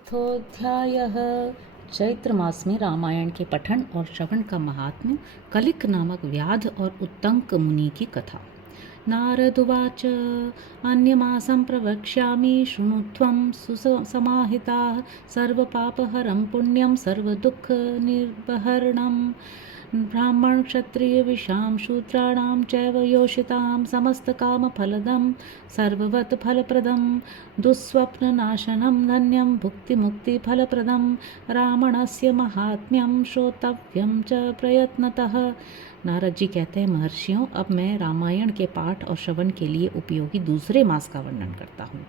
चतुर्थोऽध्यायः। चैत्र मास में रामायण के पठन और श्रवण का महात्म्य। कलिक नामक व्याध और उत्तंक मुनि की कथा। नारदुवाच अन्यमासं प्रवक्ष्यामि शृणुध्वं सुसमाहिताः सर्वपापहरं पुण्यं सर्वदुःखनिर्बहरणं ब्राह्मण क्षत्रिय विशां शूद्राणां चैव योषितां समस्तकामफलदं सर्ववत् फलप्रदं दुःस्वप्ननाशनं धन्यं भुक्तिमुक्तिफलप्रदं रावणस्य महात्म्यं श्रोतव्यं च प्रयत्नतः। नारद जी कहते हैं, महर्षियों, अब मैं रामायण के पाठ और श्रवण के लिए उपयोगी दूसरे मास का वर्णन करता हूँ।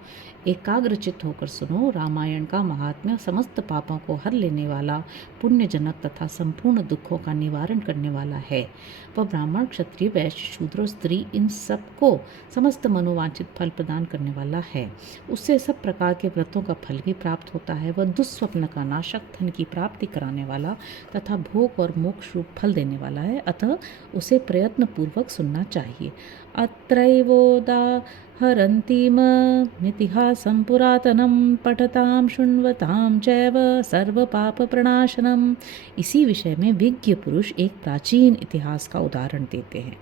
एकाग्रचित्त होकर सुनो। रामायण का महात्म्य समस्त पापों को हर लेने वाला, पुण्यजनक तथा संपूर्ण दुखों का निवारण करने वाला है। वह ब्राह्मण, क्षत्रिय, वैश्य, शूद्र और स्त्री, इन सबको समस्त मनोवांछित फल प्रदान करने वाला है। उससे सब प्रकार के व्रतों का फल भी प्राप्त होता है। वह दुःस्वप्न का नाशक, धन की प्राप्ति कराने वाला तथा भोग और मोक्ष रूप फल देने वाला है। अतः उसे प्रयत्न पूर्वक सुनना चाहिए। अत्रैवोदाहरन्तीमितिहासं पुरातनं पठतां शृण्वतां चैव सर्वपापप्रणाशनम्। इसी विषय में विज्ञ पुरुष एक प्राचीन इतिहास का उदाहरण देते हैं।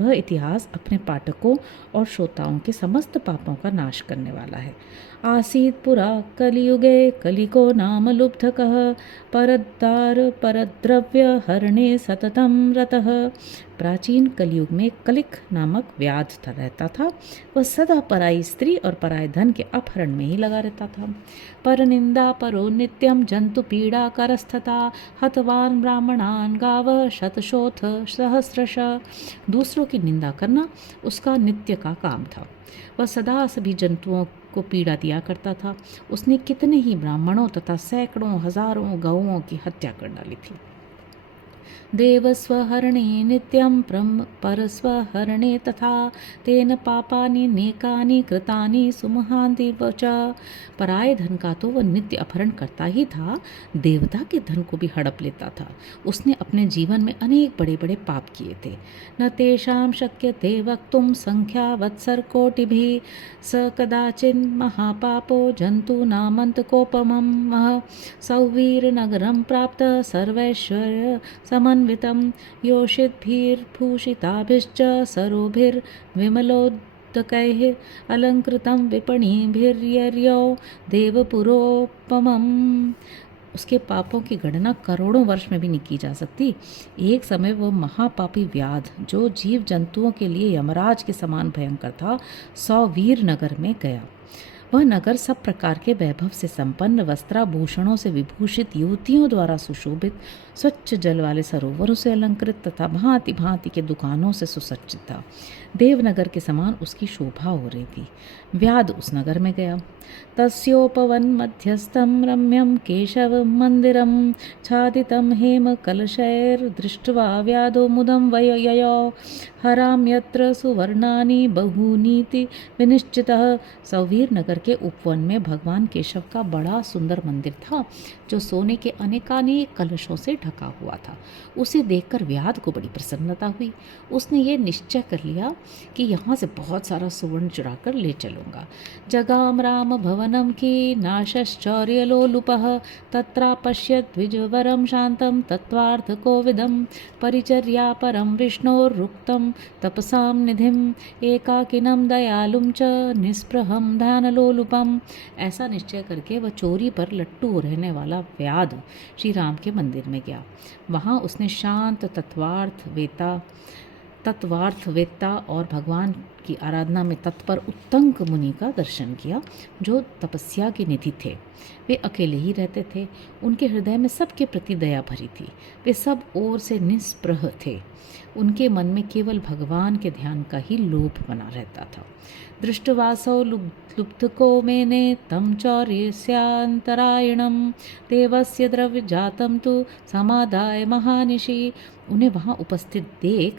वह इतिहास अपने पाठकों और श्रोताओं के समस्त पापों का नाश करने वाला है। आसीत् पुरा कलियुगे कलिको नाम लुब्धकः परद्दार परद्रव्य हरणे सततं रतः। प्राचीन कलियुग में कलिक नामक व्याध रहता था। वह सदा पराई स्त्री और पराय धन के अपहरण में ही लगा रहता था। पर निंदा परो नित्यम जंतु पीड़ा करस्थता हतवान ब्राह्मणान गाव शतशोथ सहस्रश। दूसरों की निंदा करना उसका नित्य का काम था। वह सदा सभी जंतुओं को पीड़ा दिया करता था। उसने कितने ही ब्राह्मणों तथा सैकड़ों हजारों गौओं की हत्या कर डाली थी। देवस्वहरणे नित्यं परस्वहरणे तथा तेन पापानि नेकानि कृतानि सुमहान्तिव च। पराये धन का तो वह नित्य अपहरण करता ही था, देवता के धन को भी हड़प लेता था। उसने अपने जीवन में अनेक बड़े बड़े पाप किए थे। न तेषां शक्यते वक्तुं संख्या वत्सरकोटिभिः स कदाचिन् महापापो जन्तूनामन्तकोपमं सौवीरनगरं प्राप्त सर्वैश्वर्य समन्वितं योषितभिर्भूषिताभिश्च सरोभिर्विमलोदकैः अलङ्कृतं विपणिभिर्यर्यौ देवपुरोपमम्। उसके पापों की गणना करोड़ों वर्ष में भी नहीं की जा सकती। एक समय वह महापापी व्याध, जो जीव जंतुओं के लिए यमराज के समान भयंकर था, सौवीर नगर में गया। वह नगर सब प्रकार के वैभव से संपन्न, वस्त्राभूषणों से विभूषित, युवतियों द्वारा सुशोभित, स्वच्छ जल वाले सरोवरों से अलंकृत तथा भांति भांति के दुकानों से सुसज्जित था। देवनगर के समान उसकी शोभा हो रही थी। व्याध उस नगर में गया। तस्योपवन मध्यस्थं रम्यं केशव मंदिरं छादितं हेम कलशैर्दृष्ट्वा व्याधो मुदं वयययो हराम यत्र सुवर्णानि बहूनीति विनिश्चितः। सौवीर नगर के उपवन में भगवान केशव का बड़ा सुंदर मंदिर था, जो सोने के अनेकानेक कलशों से ढका हुआ था। उसे देखकर व्याध को बड़ी प्रसन्नता हुई। उसने ये निश्चय कर लिया कि यहाँ से बहुत सारा सुवर्ण चुरा कर ले चलूँगा। जगाम राम भवनम की नाशश्चौर्यलोलुपः तत्रापश्यत् द्विजवरं शान्तं तत्त्वार्थ कोविदं परिचर्या परं विष्णोरुक्तं तपसां निधिं एकाकिनं दयालुं च निस्पृहं ध्यानलोलुपम्। ऐसा निश्चय करके वह चोरी पर लट्टू रहने वाला व्याध श्री राम के मंदिर में गया। वहाँ उसने शांत तत्वार्थवेत्ता और भगवान की आराधना में तत्पर उत्तंक मुनि का दर्शन किया, जो तपस्या के निधि थे। वे अकेले ही रहते थे। उनके हृदय में सबके प्रति दया भरी थी। वे सब ओर से निस्पृह थे। उनके मन में केवल भगवान के ध्यान का ही लोभ बना रहता था। दृष्टवासौ लुब्धको मेने तं चौर्यस्यान्तरायणं देवस्य द्रव्य जातं तु समादाय महानिशि। उन्हें वहाँ उपस्थित देख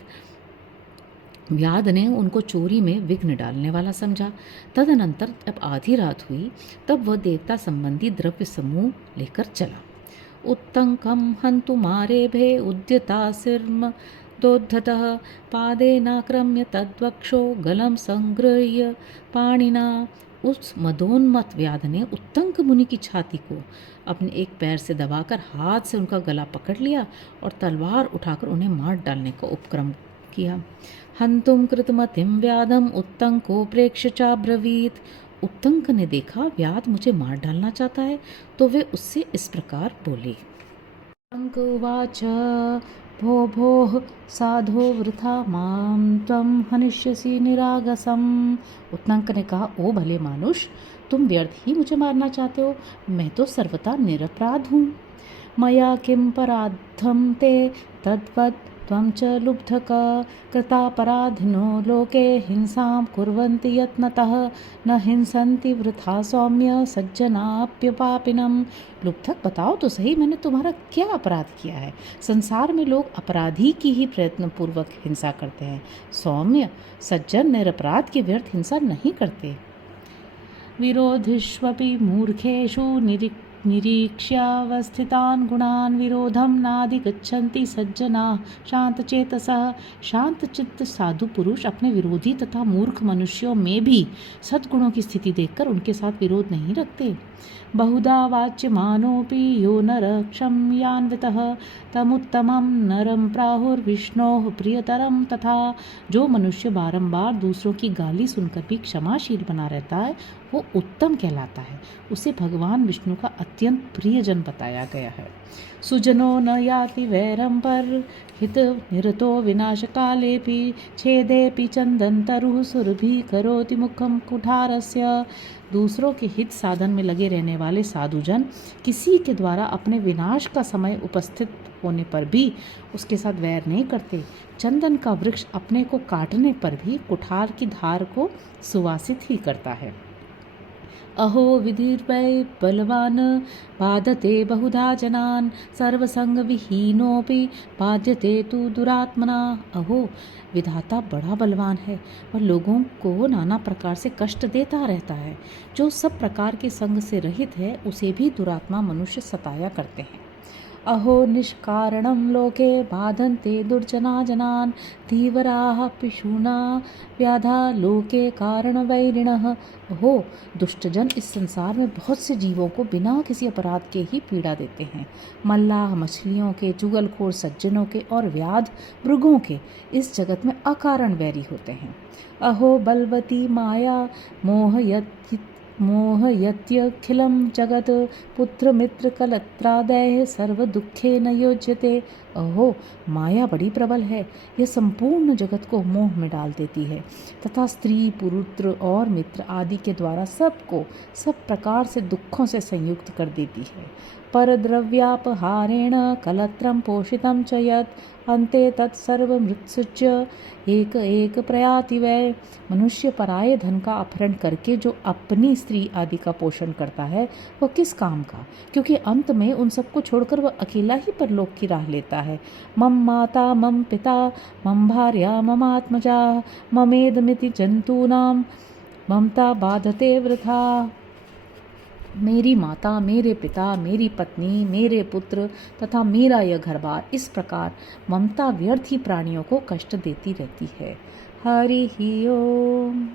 व्याध ने उनको चोरी में विघ्न डालने वाला समझा। तदनंतर जब आधी रात हुई, तब वह देवता संबंधी द्रव्य समूह लेकर चला। उत्तंकं हन्तुमारेभे उद्यतासिर्म दोद्धतः पादेनाक्रम्य तद्वक्षो गलं संगृह्य पाणिना उस मदोन्मत्त व्याध ने उत्तंक मुनि की छाती को अपने एक पैर से दबाकर हाथ से उनका गला पकड़ लिया और तलवार उठाकर उन्हें मार डालने का उपक्रम किया। हंतुम कृतमतिम व्याधम उत्तंको प्रेक्ष्य चाब्रवीत। उत्तंक ने देखा व्याध मुझे मार डालना चाहता है, तो वे उससे इस प्रकार बोले। उत्तंक उवाच भो भोः साधो वृथा मां त्वं हनिष्यसि निरागसम्। उत्तंक ने कहा, ओ भले मानुष, तुम व्यर्थ ही मुझे मारना चाहते हो, मैं तो सर्वथा निरपराध हूँ। मया किं पराधं ते तद्वत् त्वं च लुब्धक कृतापराधिनो लोके हिंसां कुर्वन्ति यत्नतः न हिंसन्ति वृथा सौम्य सज्जनाप्यपापिनम्। लुब्धक, बताओ तो सही, मैंने तुम्हारा क्या अपराध किया है? संसार में लोग अपराधी की ही प्रयत्नपूर्वक हिंसा करते हैं, सौम्य सज्जन निरपराध की व्यर्थ हिंसा नहीं करते। विरोधिष्वपि मूर्खेषु निरीक्ष्यावस्थितान् गुणान् विरोधं नाधिगच्छन्ति सज्जनाः शांतचेतसः। शांतचित्त साधु पुरुष अपने विरोधी तथा मूर्ख मनुष्यों में भी सद्गुणों की स्थिति देखकर उनके साथ विरोध नहीं रखते। बहुधा वाच्यमानोऽपि यो नर क्षम्यान्वितः तमुत्तमं नरं प्राहुर्विष्णोः प्रियतरं तथा। जो मनुष्य बारंबार दूसरों की गाली सुनकर भी क्षमाशील बना रहता है, वो उत्तम कहलाता है, उसे भगवान विष्णु का अत्यंत प्रियजन बताया गया है। सुजनो न याति वैरं पर हित निरतो विनाश कालेपि छेदेपि चंदन तरुः सुरभि करोति मुखम कुठारस्य। दूसरों के हित साधन में लगे रहने वाले साधुजन किसी के द्वारा अपने विनाश का समय उपस्थित होने पर भी उसके साथ वैर नहीं करते। चंदन का वृक्ष अपने को काटने पर भी कुठार की धार को सुवासित ही करता है। अहो विधिर्वै बलवान् बाधते बहुधा जनान् सर्वसंग विहीनोऽपि बाध्यते तु दुरात्मना। अहो, विधाता बड़ा बलवान है और लोगों को नाना प्रकार से कष्ट देता रहता है। जो सब प्रकार के संग से रहित है, उसे भी दुरात्मा मनुष्य सताया करते हैं। अहो निष्कारणं लोके बाधन्ते दुर्जना जनान् धीवराः पिशूना व्याधा लोके कारणवैरिणः। अहो, दुष्टजन इस संसार में बहुत से जीवों को बिना किसी अपराध के ही पीड़ा देते हैं। मल्लाह मछलियों के, चुगलखोर सज्जनों के और व्याध मृगों के इस जगत में अकारण वैरी होते हैं। अहो बलवती माया मोहयत्यखिलं जगत पुत्र मित्र कलत्रादय सर्व दुखे न योज्यते। अहो, माया बड़ी प्रबल है, यह संपूर्ण जगत को मोह में डाल देती है तथा स्त्री पुत्र और मित्र आदि के द्वारा सबको सब प्रकार से दुखों से संयुक्त कर देती है। परद्रव्यापहारेण कलत्रं पोषितं च यत् अन्ते तत्सर्वमृत्सुच्य एक एक प्रयाति वै। मनुष्य पराये धन का अपहरण करके जो अपनी स्त्री आदि का पोषण करता है, वह किस काम का, क्योंकि अंत में उन सबको छोड़कर वह अकेला ही परलोक की राह लेता है। मम माता मम पिता मम भार्या ममात्मजा ममेदमिति जंतूनां ममता बाधते वृथा। मेरी माता, मेरे पिता, मेरी पत्नी, मेरे पुत्र तथा मेरा यह घर बार, इस प्रकार ममता व्यर्थ ही प्राणियों को कष्ट देती रहती है। हरि ही ओम।